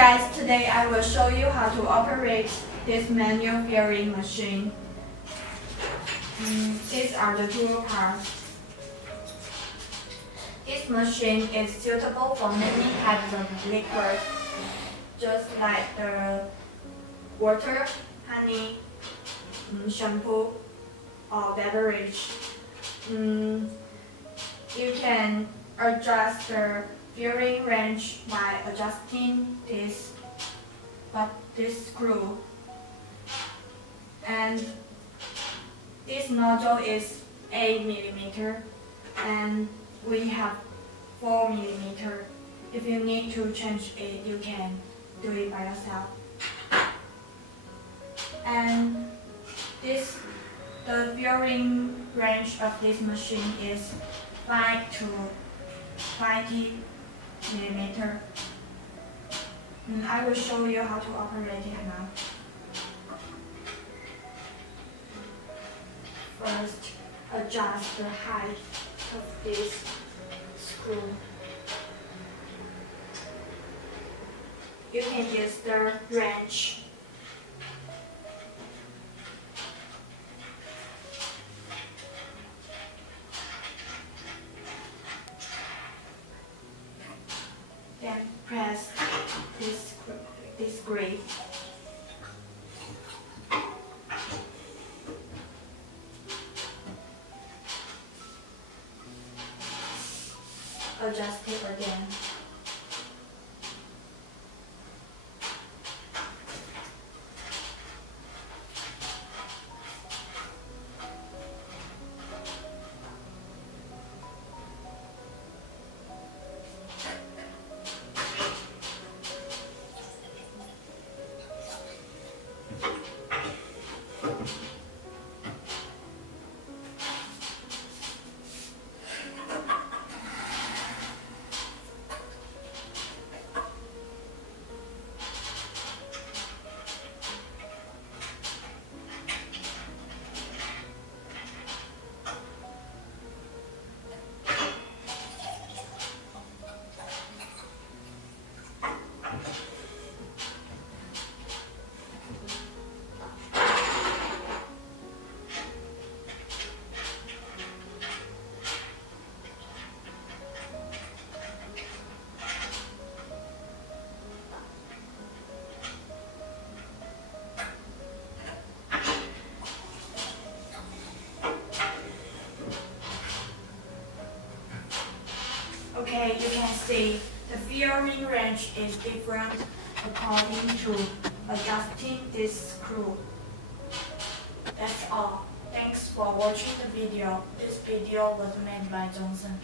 guys, today I will show you how to operate this manual fairing machine. These are the tool parts. This machine is suitable for many types of liquid, just like the water, honey, shampoo, or beverage. You can adjust the fairing range by adjusting this screw. And this nozzle is 8 mm and we have 4 mm. If you need to change it, you can do it by yourself. And the fairing range of this machine is 5 to 20 mm. I will show you how to operate it now. First, adjust the height of this screw. You can use the wrench. Then press this grip. Adjust it again. Okay, you can see the fairing range is different according to adjusting this screw. That's all. Thanks for watching the video. This video was made by Johnson.